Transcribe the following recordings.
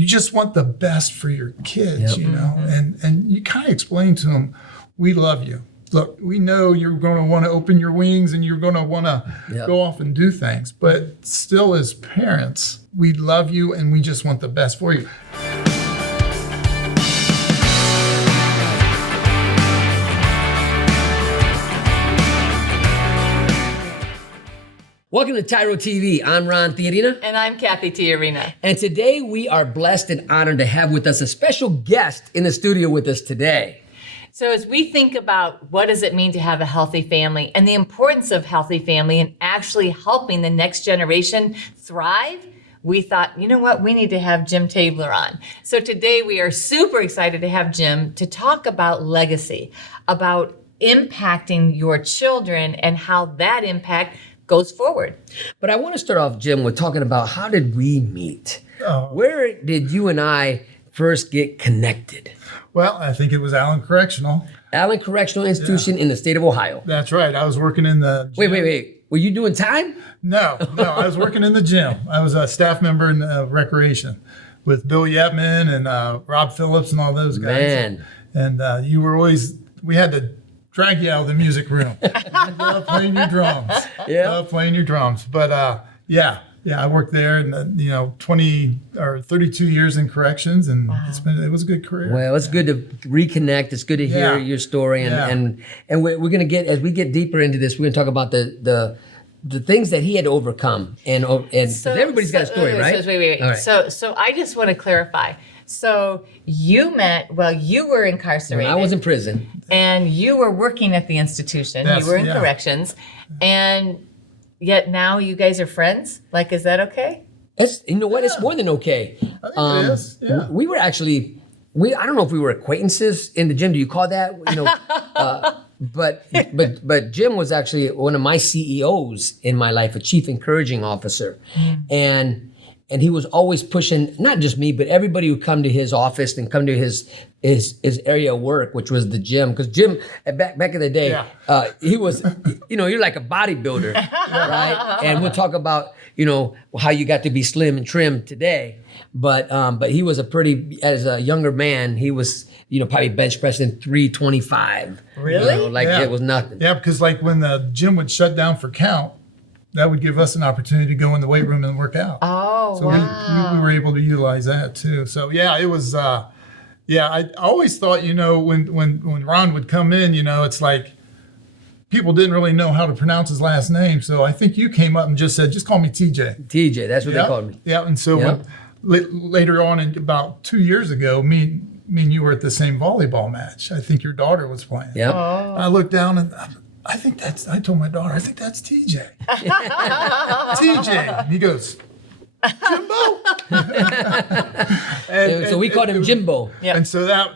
you just want the best for your kids, you know, and you kind of explain to them, we love you. Look, we know you're going to want to open your wings and you're going to want to go off and do things, but still as parents, we love you and we just want the best for you. Welcome to TYRO TV. I'm Tijerina. And I'm Cathy Tijerina. And today we are blessed and honored to have with us a special guest in the studio with us today. So as we think about what does it mean to have a healthy family and the importance of healthy family and actually helping the next generation thrive, we thought, you know what, we need to have Jim Tabler on. So today we are super excited to have Jim to talk about legacy, about impacting your children and how that impact goes forward. But I want to start off, Jim, with talking about how did we meet? Where did you and I first get connected? Well, I think it was Allen Correctional. Allen Correctional Institution in the state of Ohio. That's right. I was working in the gym. Wait. Were you doing time? No. I was working in the gym. I was a staff member in recreation with Bill Yetman and Rob Phillips and all those guys. Man. And you were always, we had to drag you out of the music room. Love playing your drums. Yeah. Love playing your drums. But I worked there and 20 or 32 years in corrections, and it was a good career. Well, it's good to reconnect. It's good to hear your story, and we're gonna get, as we get deeper into this, we're gonna talk about the things that he had to overcome, and so everybody's got a story, right? Wait. Right. So I just want to clarify. So you met while you were incarcerated. When I was in prison. And you were working at the institution. Yes, you were in corrections. And yet now you guys are friends? Like, is that okay? It's, you know what? It's more than okay. I think it is. Yeah. We were actually, I don't know if we were acquaintances in the gym. Do you call that? But Jim was actually one of my CEOs in my life, a chief encouraging officer. And he was always pushing, not just me, but everybody who come to his office and come to his area of work, which was the gym. Because Jim, back in the day, he was, you're like a bodybuilder, right? And we'll talk about, how you got to be slim and trim today. But he was as a younger man, he was, probably bench pressing 325. Really? It was nothing. Yeah, because like when the gym would shut down for count, that would give us an opportunity to go in the weight room and work out. Oh, so wow. we were able to utilize that too. So yeah, it was, I always thought, when Ron would come in, it's like people didn't really know how to pronounce his last name. So I think you came up and just said, just call me TJ. TJ, that's what they called me. Yeah, and so later on, about 2 years ago, me and you were at the same volleyball match. I think your daughter was playing. Yeah. Oh. I looked down and I told my daughter, I think that's TJ. TJ. He goes, Jimbo. So we called him Jimbo. Yep. And so that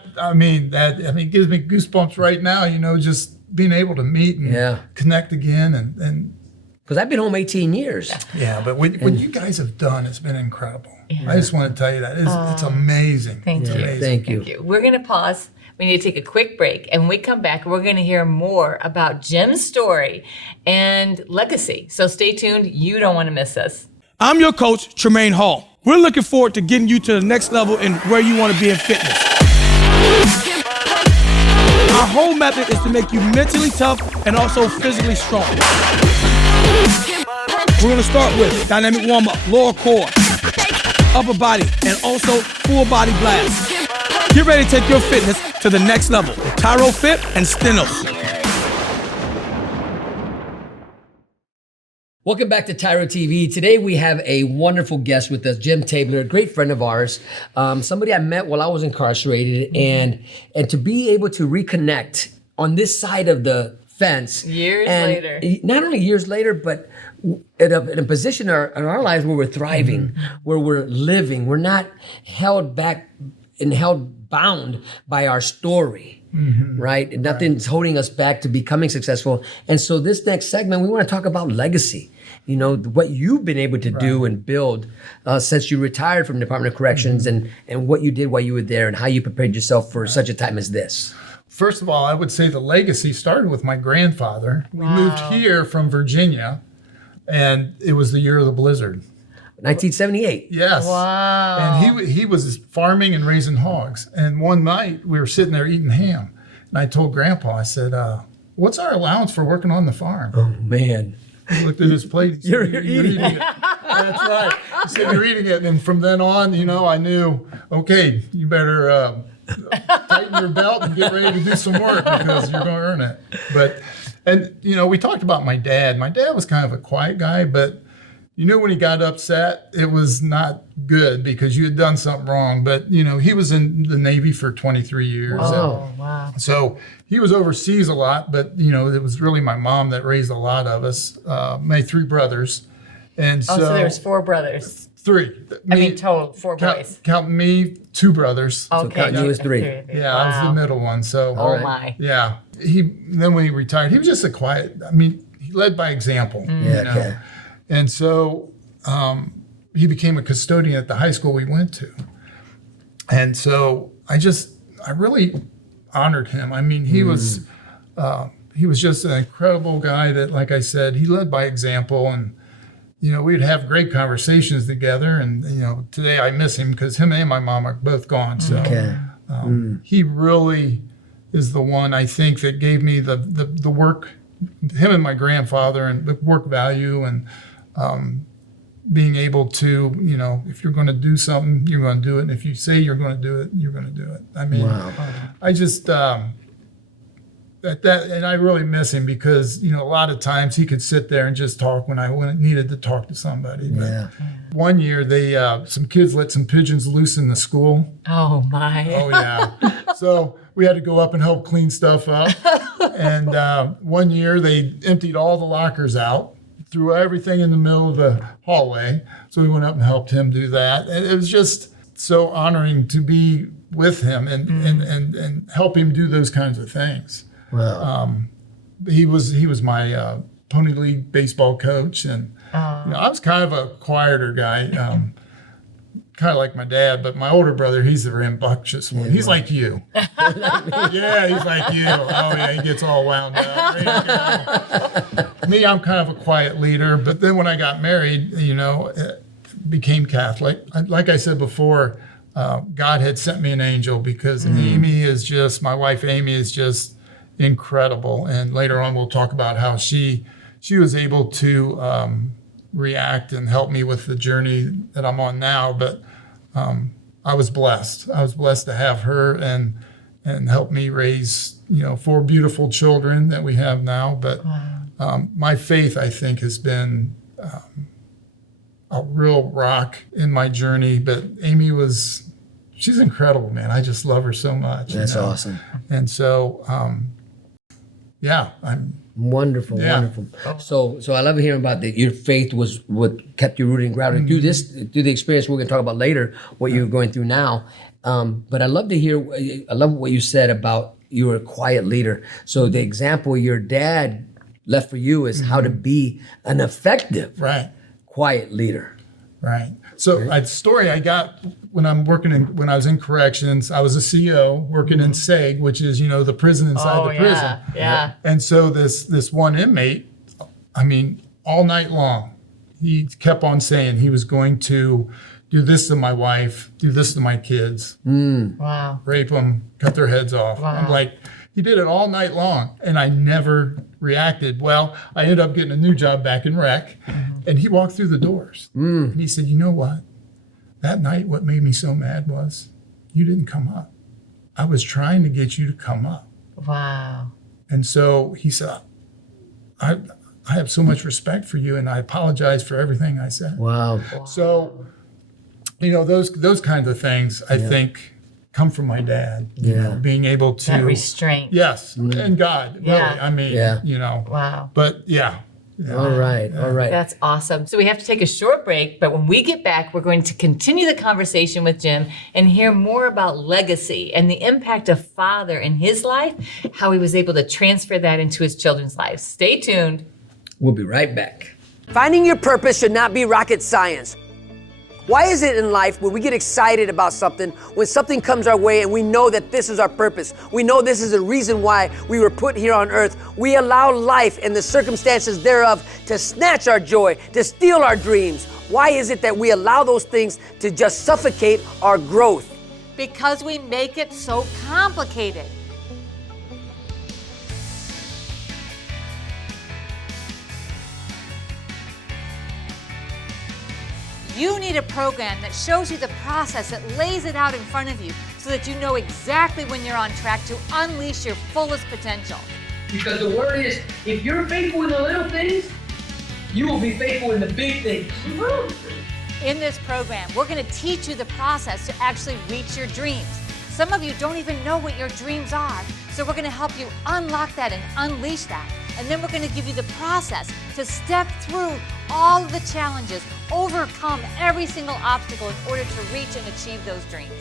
gives me goosebumps right now, just being able to meet and connect again. And because I've been home 18 years. Yeah, but what you guys have done has been incredible. Yeah. I just want to tell you that. It's amazing. Thank you. Amazing. Thank you. We're going to pause. We need to take a quick break. And when we come back, we're going to hear more about Jim's story and legacy. So stay tuned. You don't want to miss this. I'm your coach, Tremaine Hall. We're looking forward to getting you to the next level in where you want to be in fitness. Our whole method is to make you mentally tough and also physically strong. We're going to start with dynamic warm-up, lower core, upper body, and also full body blast. Get ready to take your fitness to the next level with TYRO Fit and Stenos. Welcome back to TYRO TV. Today we have a wonderful guest with us, Jim Tabler, a great friend of ours, somebody I met while I was incarcerated, and to be able to reconnect on this side of the fence. Years later. Not only years later, but in a position in our lives where we're thriving, where we're living. We're not held back and held bound by our story. Right? And nothing's holding us back to becoming successful. And so this next segment, we want to talk about legacy. What you've been able to do and build since you retired from the Department of Corrections, and what you did while you were there, and how you prepared yourself for such a time as this. First of all, I would say the legacy started with my grandfather. We moved here from Virginia, and it was the year of the blizzard. 1978. Yes. Wow. And he was farming and raising hogs. And one night we were sitting there eating ham. And I told Grandpa, I said, what's our allowance for working on the farm? Oh, man. He looked at his plate. He said, You're eating it. That's right. He said, you're eating it. And from then on, I knew, okay, you better tighten your belt and get ready to do some work because you're going to earn it. And we talked about my dad. My dad was kind of a quiet guy, but when he got upset, it was not good because you had done something wrong. But, he was in the Navy for 23 years. Oh, wow. So he was overseas a lot, but, it was really my mom that raised a lot of us, my 3 brothers. And So there's 4 brothers. 3. Total 4 boys. Count me, 2 brothers. Okay. counting you as 3. Yeah, I was the middle one. So, Oh, my. yeah. Then when he retired, he was just a quiet, he led by example. Yeah, okay. And so he became a custodian at the high school we went to. And so I really honored him. He was just an incredible guy that, like I said, he led by example. And, we'd have great conversations together. And, today I miss him because him and my mom are both gone. So Okay. he really is the one, I think, that gave me the work, him and my grandfather, and the work value and being able to, if you're going to do something, you're going to do it. And if you say you're going to do it, you're going to do it. Wow. I just, and I really miss him because, a lot of times he could sit there and just talk when I needed to talk to somebody. But Yeah. one year some kids let some pigeons loose in the school. Oh, my. Oh, yeah. So we had to go up and help clean stuff up. And one year they emptied all the lockers out, threw everything in the middle of the hallway. So we went up and helped him do that. And it was just so honoring to be with him and help him do those kinds of things. Wow. He was my Pony League baseball coach. And I was kind of a quieter guy. Kind of like my dad, but my older brother, he's the rambunctious one. He's like you. Yeah, he's like you. Oh, yeah, he gets all wound up. Me, I'm kind of a quiet leader, but then when I got married, became Catholic. Like I said before, God had sent me an angel because my wife Amy is just incredible. And later on, we'll talk about how she was able to react and help me with the journey that I'm on now. But I was blessed. I was blessed to have her and help me raise, 4 beautiful children that we have now. But my faith, I think, has been a real rock in my journey. But Amy she's incredible, man. I just love her so much. That's awesome. And so, I'm Wonderful, wonderful. So I love hearing about that. Your faith was what kept you rooted and grounded through the experience we're going to talk about later, what you're going through now. But I love what you said about you were a quiet leader. So the example your dad left for you is how to be an effective, quiet leader. Right. So a story I got when I was in corrections, I was a CO working in SEG, which is, the prison inside the prison. Yeah. And so this one inmate, all night long, he kept on saying he was going to do this to my wife, do this to my kids. Wow. Rape them, cut their heads off. Wow. I'm like, he did it all night long, and I never reacted. Well, I ended up getting a new job back in rec, and he walked through the doors. And he said, you know what? That night, what made me so mad was you didn't come up. I was trying to get you to come up. Wow. And so he said, I have so much respect for you, and I apologize for everything I said. Wow. So, those kinds of things, I think, come from my dad. Being able to That restraint. Yes, and God. Yeah. Really, Wow. But yeah. All right. That's awesome. So we have to take a short break, but when we get back, we're going to continue the conversation with Jim and hear more about legacy and the impact of father in his life, how he was able to transfer that into his children's lives. Stay tuned. We'll be right back. Finding your purpose should not be rocket science. Why is it in life when we get excited about something, when something comes our way and we know that this is our purpose, we know this is the reason why we were put here on earth, we allow life and the circumstances thereof to snatch our joy, to steal our dreams, Why is it that we allow those things to just suffocate our growth? Because we make it so complicated. You need a program that shows you the process, that lays it out in front of you so that you know exactly when you're on track to unleash your fullest potential. Because the word is, if you're faithful in the little things, you will be faithful in the big things. In this program, we're going to teach you the process to actually reach your dreams. Some of you don't even know what your dreams are, so we're going to help you unlock that and unleash that. And then we're going to give you the process to step through all of the challenges, overcome every single obstacle in order to reach and achieve those dreams.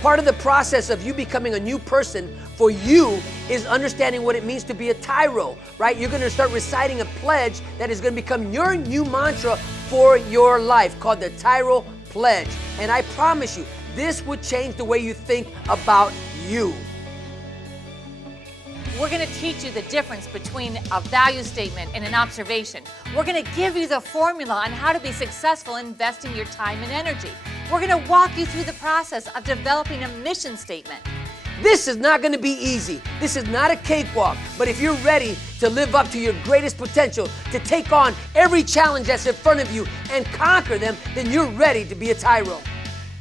Part of the process of you becoming a new person for you is understanding what it means to be a TYRO, right? You're going to start reciting a pledge that is going to become your new mantra for your life, called the TYRO Pledge. And I promise you, this would change the way you think about you. We're going to teach you the difference between a value statement and an observation. We're going to give you the formula on how to be successful in investing your time and energy. We're going to walk you through the process of developing a mission statement. This is not going to be easy. This is not a cakewalk. But if you're ready to live up to your greatest potential, to take on every challenge that's in front of you and conquer them, then you're ready to be a TYRO.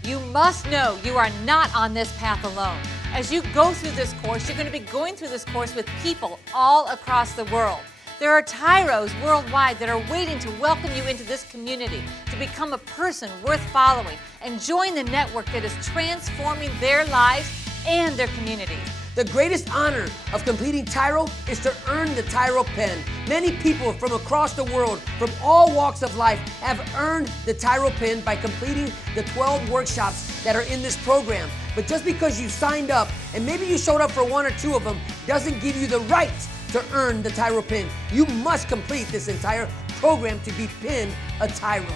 You must know you are not on this path alone. As you go through this course, you're going to be going through this course with people all across the world. There are TYROs worldwide that are waiting to welcome you into this community to become a person worth following and join the network that is transforming their lives and their communities. The greatest honor of completing TYRO is to earn the TYRO pen. Many people from across the world, from all walks of life, have earned the TYRO pen by completing the 12 workshops that are in this program. But just because you signed up, and maybe you showed up for one or two of them, doesn't give you the right to earn the TYRO pin. You must complete this entire program to be pinned a TYRO.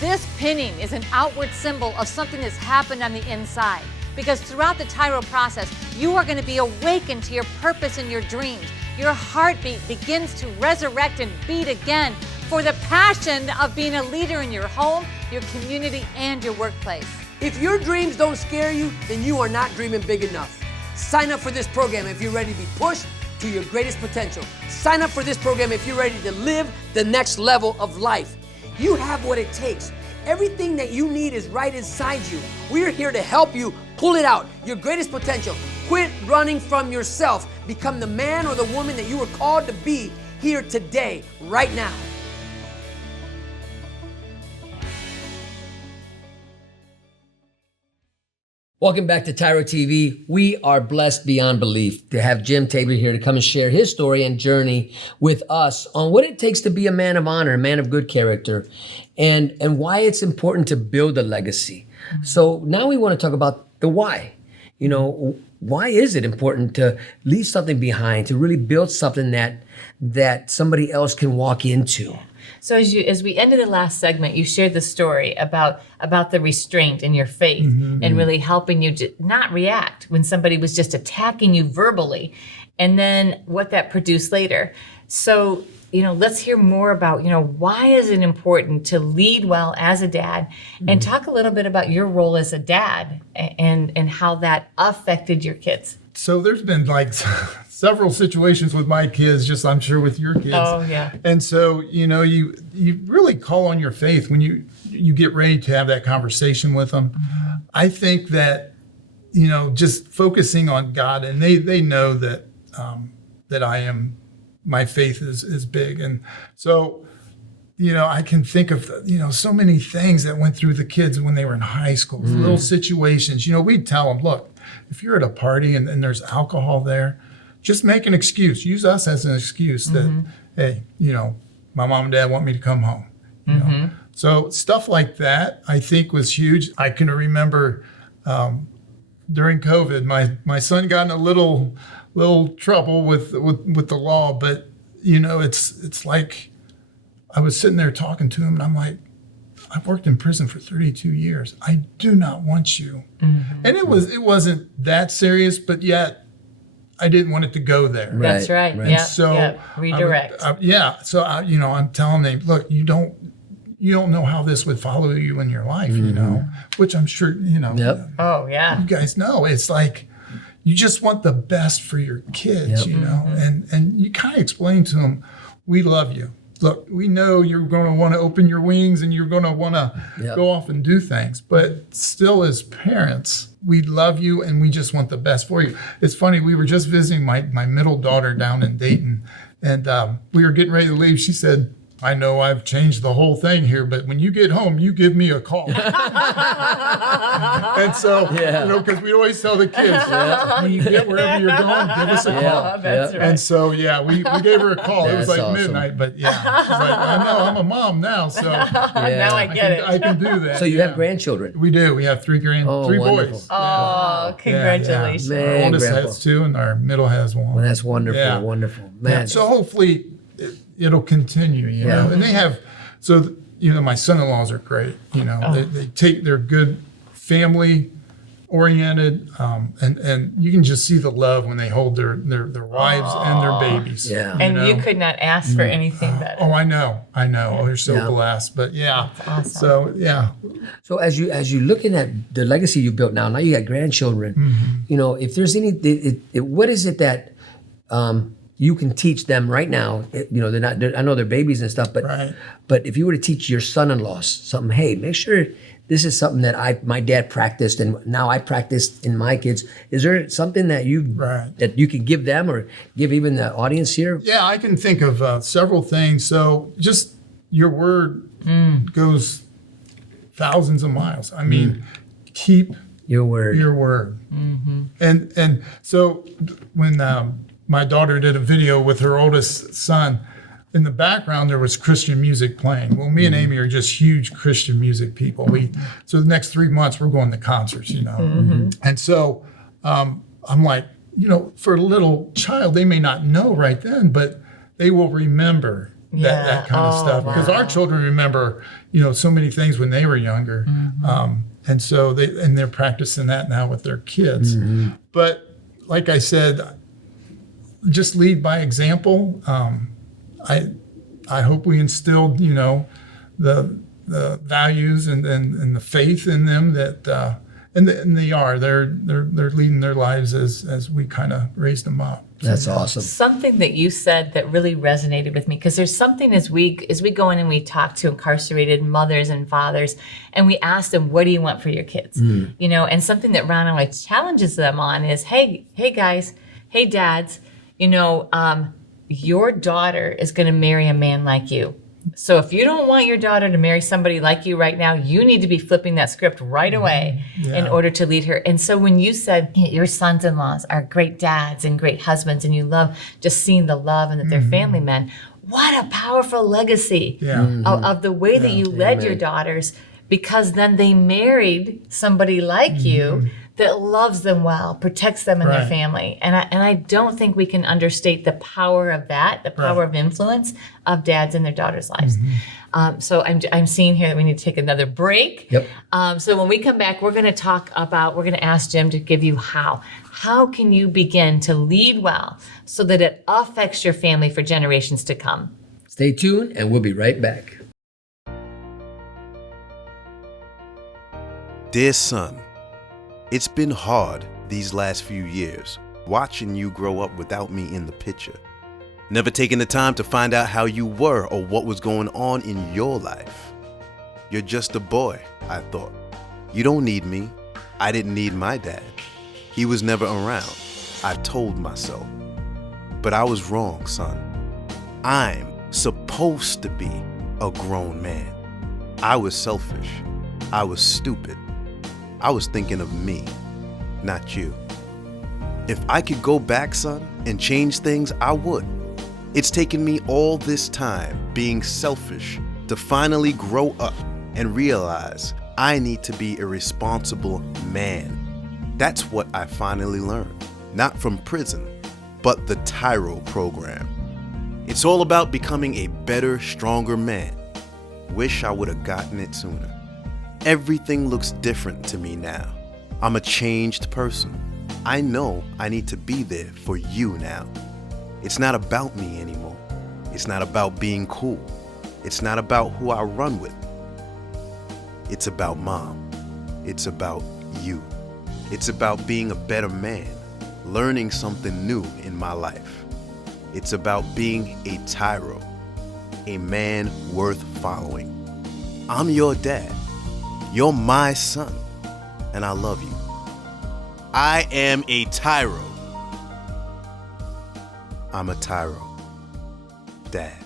This pinning is an outward symbol of something that's happened on the inside. Because throughout the TYRO process, you are going to be awakened to your purpose and your dreams. Your heartbeat begins to resurrect and beat again for the passion of being a leader in your home, your community, and your workplace. If your dreams don't scare you, then you are not dreaming big enough. Sign up for this program if you're ready to be pushed to your greatest potential. Sign up for this program if you're ready to live the next level of life. You have what it takes. Everything that you need is right inside you. We're here to help you pull it out, your greatest potential. Quit running from yourself. Become the man or the woman that you were called to be here today, right now. Welcome back to TYRO TV. We are blessed beyond belief to have Jim Tabor here to come and share his story and journey with us on what it takes to be a man of honor, a man of good character, and why it's important to build a legacy. So now we want to talk about the why. You know, why is it important to leave something behind, to really build something that somebody else can walk into? So as we ended the last segment, you shared the story about the restraint in your faith and really helping you to not react when somebody was just attacking you verbally, and then what that produced later. So, let's hear more about, why is it important to lead well as a dad, and talk a little bit about your role as a dad and how that affected your kids. So there's been like several situations with my kids, just I'm sure with your kids. Oh, yeah. And so, you really call on your faith when you get ready to have that conversation with them. I think that, just focusing on God, and they know that my faith is big. And so, I can think of, so many things that went through the kids when they were in high school, little situations. We'd tell them, look, if you're at a party and there's alcohol there, just make an excuse. Use us as an excuse that, hey, my mom and dad want me to come home. So stuff like that, I think, was huge. I can remember during COVID, my son got in a little trouble with the law, but it's like I was sitting there talking to him, and I'm like, I've worked in prison for 32 years. I do not want you. And it wasn't that serious, but yet I didn't want it to go there. That's right. Right. Yeah. So yeah. Redirect. So I'm telling them, look, you don't know how this would follow you in your life, you know, which I'm sure, you know, Yep. Oh, yeah. you guys know. It's like, you just want the best for your kids, you know, and you kind of explain to them, we love you. Look, we know you're going to want to open your wings and you're going to want to go off and do things, but still as parents, we love you and we just want the best for you. It's funny, we were just visiting my middle daughter down in Dayton, and we were getting ready to leave. She said, I know I've changed the whole thing here, but when you get home, you give me a call. And so, you know, because we always tell the kids, when you get wherever you're going, give us a call. That's right. And so, we gave her a call. It was That's like awesome. midnight, but she's like, I know, I'm a mom now, so Now I get it. I can do that. So you have grandchildren? We do. We have three wonderful. boys. Oh, congratulations. Our Man, oldest Grandpa. has 2 and our middle has 1. Well, that's wonderful. Yeah. Wonderful. Man. Yeah, so hopefully it'll continue, you know. And they have, you know, my son-in-laws are great, you know. They're good family oriented, and you can just see the love when they hold their wives and their babies. Yeah. And know? you could not ask for anything better. Oh, I know. Oh, you're so Yeah. blessed. But awesome. So So as you looking at the legacy you built now you got grandchildren, you know, if there's any, what is it that you can teach them right now? You know, I know they're babies and stuff, but Right. but if you were to teach your son-in-laws something, hey, make sure this is something that my dad practiced and now I practiced in my kids. Is there something that that you can give them or give even the audience here? Yeah, I can think of several things. So just your word goes thousands of miles. I mean, keep Your word. your word. And so when my daughter did a video with her oldest son, in the background there was Christian music playing. Well, me and Amy are just huge Christian music people. So the next 3 months we're going to concerts, you know. And so I'm like, you know, for a little child, they may not know right then, but they will remember that kind of stuff. Because our children remember, you know, so many things when they were younger. And so they're practicing that now with their kids. But like I said, just lead by example. I hope we instilled, you know, the values and the faith in them that and they are. They're leading their lives as we kind of raised them up. That's awesome. Something that you said that really resonated with me, because there's something as we go in and we talk to incarcerated mothers and fathers, and we ask them, what do you want for your kids? You know, and something that Ron and I challenges them on is, hey guys, hey dads, you know, your daughter is going to marry a man like you. So if you don't want your daughter to marry somebody like you right now, you need to be flipping that script right away in order to lead her. And so when you said your sons-in-laws are great dads and great husbands, and you love just seeing the love and that they're family men, what a powerful legacy of the way that you led your daughters, because then they married somebody like you that loves them well, protects them and their family. And I don't think we can understate the power of that, the power of influence of dads in their daughters' lives. So I'm seeing here that we need to take another break. Yep. So when we come back, we're going to ask Jim to give you how. How can you begin to lead well so that it affects your family for generations to come? Stay tuned and we'll be right back. Dear son, it's been hard these last few years, watching you grow up without me in the picture. Never taking the time to find out how you were or what was going on in your life. You're just a boy, I thought. You don't need me. I didn't need my dad. He was never around, I told myself. But I was wrong, son. I'm supposed to be a grown man. I was selfish. I was stupid. I was thinking of me, not you. If I could go back, son, and change things, I would. It's taken me all this time being selfish to finally grow up and realize I need to be a responsible man. That's what I finally learned, not from prison, but the TYRO program. It's all about becoming a better, stronger man. Wish I would have gotten it sooner. Everything looks different to me now. I'm a changed person. I know I need to be there for you now. It's not about me anymore. It's not about being cool. It's not about who I run with. It's about Mom. It's about you. It's about being a better man, learning something new in my life. It's about being a TYRO, a man worth following. I'm your dad. You're my son, and I love you. I am a TYRO. I'm a TYRO. Dad.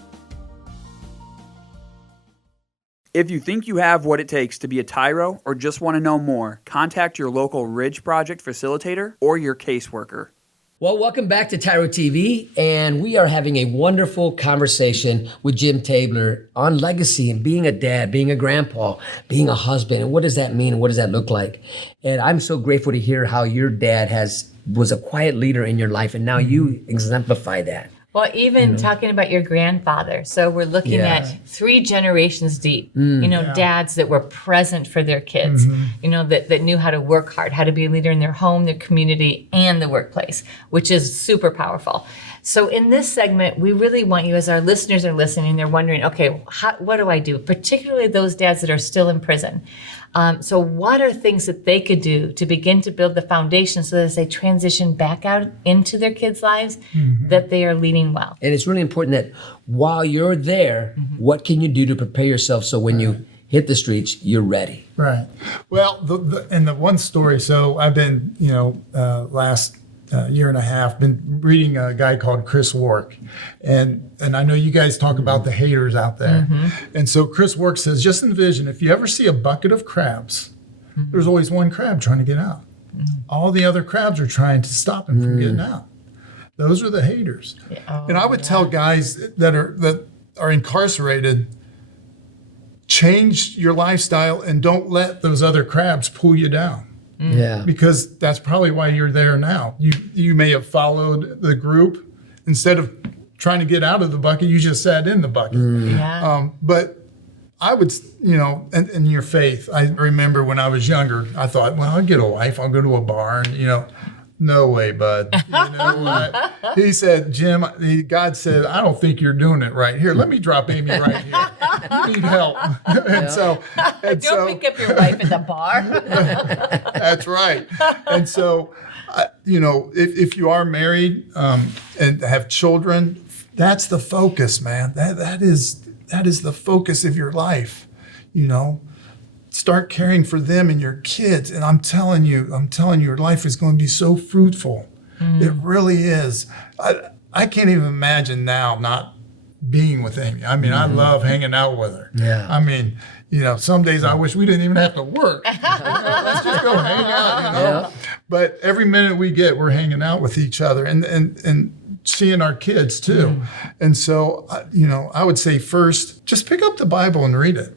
If you think you have what it takes to be a TYRO or just want to know more, contact your local Ridge Project facilitator or your caseworker. Well, welcome back to TYRO TV, and we are having a wonderful conversation with Jim Tabler on legacy and being a dad, being a grandpa, being a husband, and what does that mean and what does that look like? And I'm so grateful to hear how your dad was a quiet leader in your life, and now you exemplify that. Well, even talking about your grandfather. So we're looking at 3 generations deep, dads that were present for their kids, that knew how to work hard, how to be a leader in their home, their community, and the workplace, which is super powerful. So in this segment, we really want you, as our listeners are listening, they're wondering, okay, what do I do? Particularly those dads that are still in prison. So what are things that they could do to begin to build the foundation so that as they transition back out into their kids' lives, that they are leading well? And it's really important that while you're there, what can you do to prepare yourself so when you hit the streets, you're ready? Right. Well, the one story, so I've been, last year and a half, been reading a guy called Chris Wark. And I know you guys talk about the haters out there. And so Chris Wark says, just envision, if you ever see a bucket of crabs, there's always one crab trying to get out. All the other crabs are trying to stop him from getting out. Those are the haters. And I would tell guys that are incarcerated, change your lifestyle and don't let those other crabs pull you down. Yeah. Because that's probably why you're there now. You may have followed the group. Instead of trying to get out of the bucket, you just sat in the bucket. But I would, in your faith, I remember when I was younger, I thought, well, I'll get a wife, I'll go to a bar, and, no way, bud. You know what? He said, Jim, God said, I don't think you're doing it right. Here, let me drop Amy right here. You need help. Don't pick up your wife at the bar. That's right. And so, if you are married and have children, that's the focus, man. That is the focus of your life. Start caring for them and your kids. And I'm telling you, your life is going to be so fruitful. It really is. I can't even imagine now not being with Amy. I mean, I love hanging out with her. Yeah. I mean, some days I wish we didn't even have to work. Let's just go hang out, Yeah. But every minute we get, we're hanging out with each other and seeing our kids too. And so, I would say first, just pick up the Bible and read it.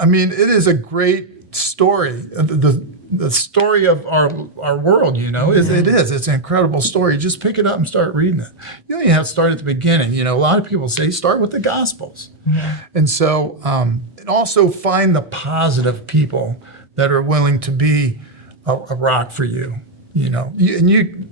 I mean, it is a great story. The story of our world, it is. It's an incredible story. Just pick it up and start reading it. You don't even have to start at the beginning. A lot of people say start with the Gospels. And so, and also find the positive people that are willing to be a rock for you.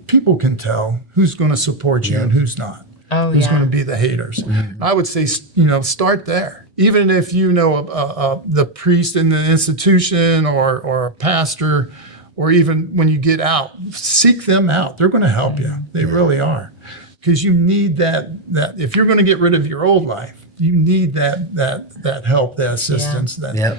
People can tell who's going to support you and who's not. Who's going to be the haters. I would say, start there. Even if the priest in the institution or a pastor, or even when you get out, seek them out. They're going to help you. They really are. Because you need that if you're going to get rid of your old life, you need that help, that assistance. They're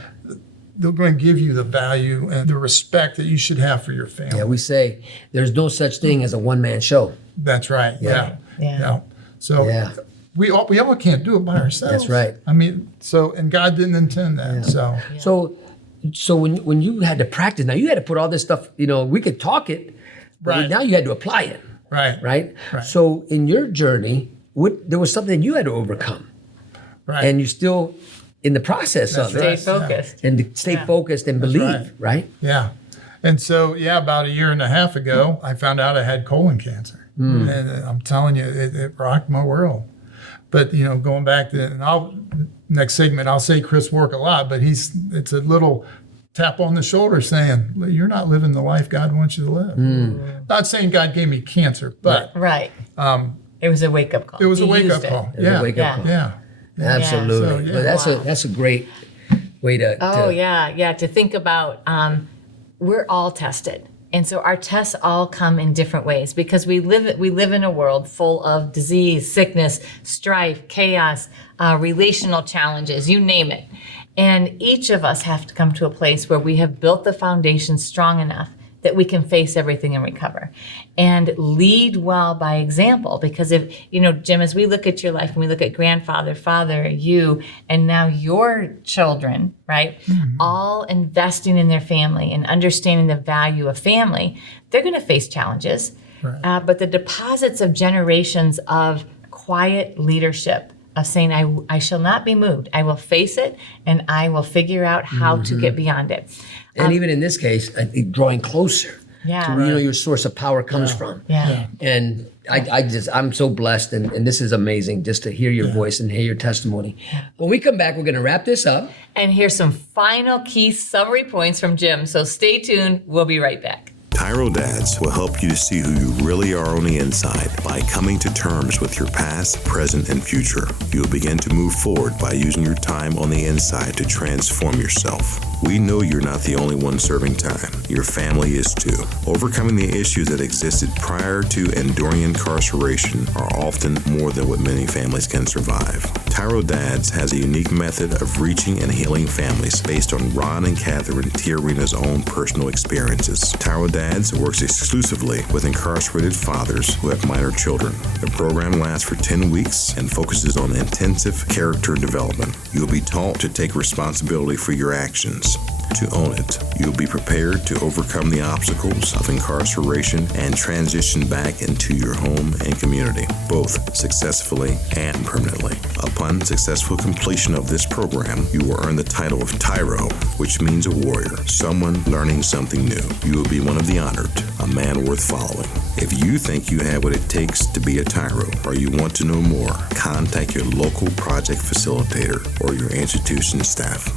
going to give you the value and the respect that you should have for your family. Yeah, we say there's no such thing as a one-man show. That's right. Yeah. So Yeah. we all can't do it by ourselves. That's right. I mean, and God didn't intend that. So when you had to practice, now you had to put all this stuff, we could talk it, but now you had to apply it. Right. So in your journey, there was something you had to overcome. Right. And you're still in the process of Stay it. focused. And to stay focused and believe, right? Yeah. And so, about a year and a half ago, I found out I had colon cancer. And I'm telling you, it rocked my world. But, going back to, next segment, I'll say Chris Wark a lot, but it's a little tap on the shoulder saying, you're not living the life God wants you to live. Not saying God gave me cancer, but Right. It was a wake-up call. it was a He wake-up used it. call. It was a wake-up call. Yeah. Absolutely. So, But that's a great way to. Oh, yeah. To think about, we're all tested. And so our tests all come in different ways because we live in a world full of disease, sickness, strife, chaos, relational challenges, you name it. And each of us have to come to a place where we have built the foundation strong enough that we can face everything and recover and lead well by example. Because if, Jim, as we look at your life and we look at grandfather, father, you, and now your children, right, all investing in their family and understanding the value of family, they're going to face challenges. Right. But the deposits of generations of quiet leadership, of saying, I shall not be moved. I will face it and I will figure out how to get beyond it. And even in this case, I think drawing closer Yeah. to where your source of power comes from. Yeah. And I'm so blessed, and this is amazing just to hear your voice and hear your testimony. When we come back, we're going to wrap this up. And here's some final key summary points from Jim. So stay tuned. We'll be right back. TYRO Dads will help you to see who you really are on the inside by coming to terms with your past, present, and future. You'll begin to move forward by using your time on the inside to transform yourself. We know you're not the only one serving time. Your family is too. Overcoming the issues that existed prior to and during incarceration are often more than what many families can survive. TYRO Dads has a unique method of reaching and healing families based on Ron and Cathy Tijerina's own personal experiences. TYRO Dads works exclusively with incarcerated fathers who have minor children. The program lasts for 10 weeks and focuses on intensive character development. You'll be taught to take responsibility for your actions, to own it. You'll be prepared to overcome the obstacles of incarceration and transition back into your home and community, both successfully and permanently. Upon successful completion of this program, you will earn the title of TYRO, which means a warrior, someone learning something new. You will be one of the honored, a man worth following. If you think you have what it takes to be a TYRO, or you want to know more, contact your local project facilitator or your institution staff.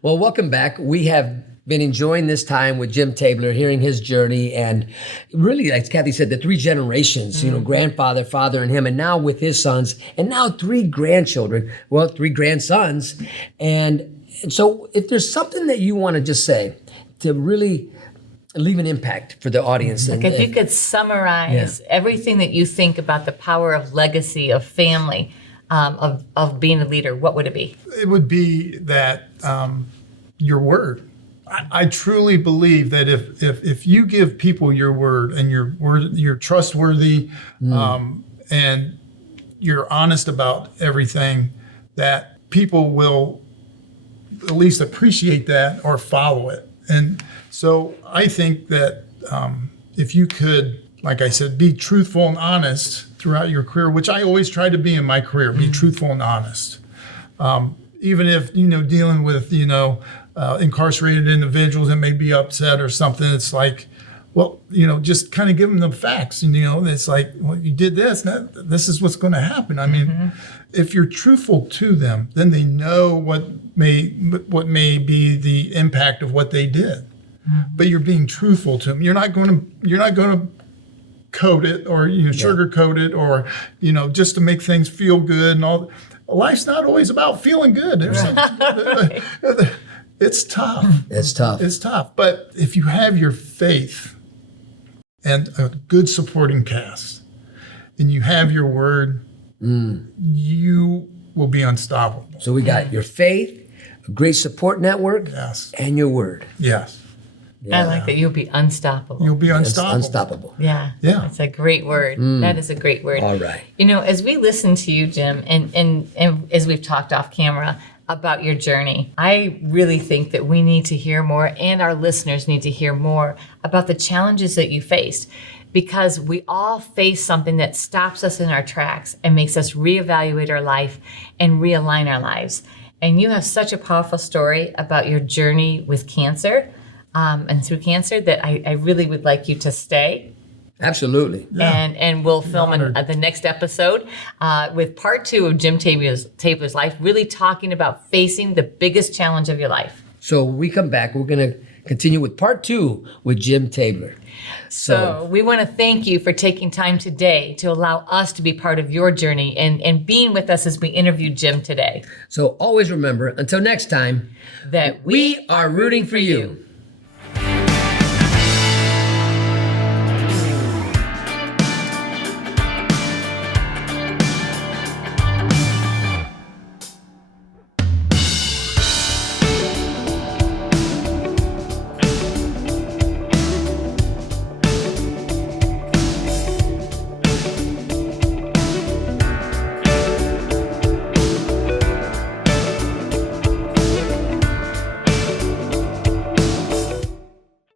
Well, welcome back. We have been enjoying this time with Jim Tabler, hearing his journey, and really, as Cathy said, the 3 generations, grandfather, father, and him, and now with his sons, and now 3 grandchildren, 3 grandsons. And so if there's something that you want to just say to really leave an impact for the audience. Like if you could summarize everything that you think about the power of legacy, of family, of being a leader, what would it be? It would be that your word. I truly believe that if you give people your word and you're trustworthy, and you're honest about everything, that people will at least appreciate that or follow it. And so I think that if you could, like I said, be truthful and honest throughout your career, which I always try to be in my career, be truthful and honest. Even if, dealing with, incarcerated individuals that may be upset or something, it's like, well, just kind of give them the facts. It's like, well, you did this, this is what's going to happen. I mean, if you're truthful to them, then they know what may be the impact of what they did. But you're being truthful to them. You're not going to coat it or sugarcoat it or just to make things feel good and all. Life's not always about feeling good. It's tough. It's tough. It's tough. But if you have your faith and a good supporting cast, and you have your word, you will be unstoppable. So we got your faith, a great support network, and your word. Yes. I like that. You'll be unstoppable. You'll be unstoppable. Unstoppable. Yeah. Yeah. That's a great word. That is a great word. All right. As we listen to you, Jim, and as we've talked off camera about your journey, I really think that we need to hear more, and our listeners need to hear more about the challenges that you faced, because we all face something that stops us in our tracks and makes us reevaluate our life and realign our lives. And you have such a powerful story about your journey with cancer and through cancer that I really would like you to stay Absolutely. And we'll film the next episode with part 2 of Jim Tabler's life, really talking about facing the biggest challenge of your life. So when we come back, we're going to continue with part 2 with Jim Tabler. So we want to thank you for taking time today to allow us to be part of your journey and being with us as we interviewed Jim today. So always remember, until next time, that we are rooting for you.